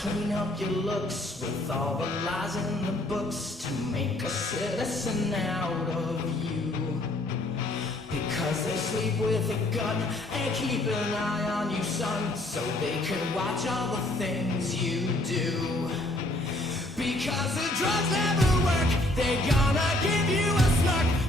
clean up your looks with all the lies in the books to make a citizen out of you. Because they sleep with a gun and keep an eye on you, son, so they can watch all the things you do. Because the drugs never work, they gonna give you a smirk.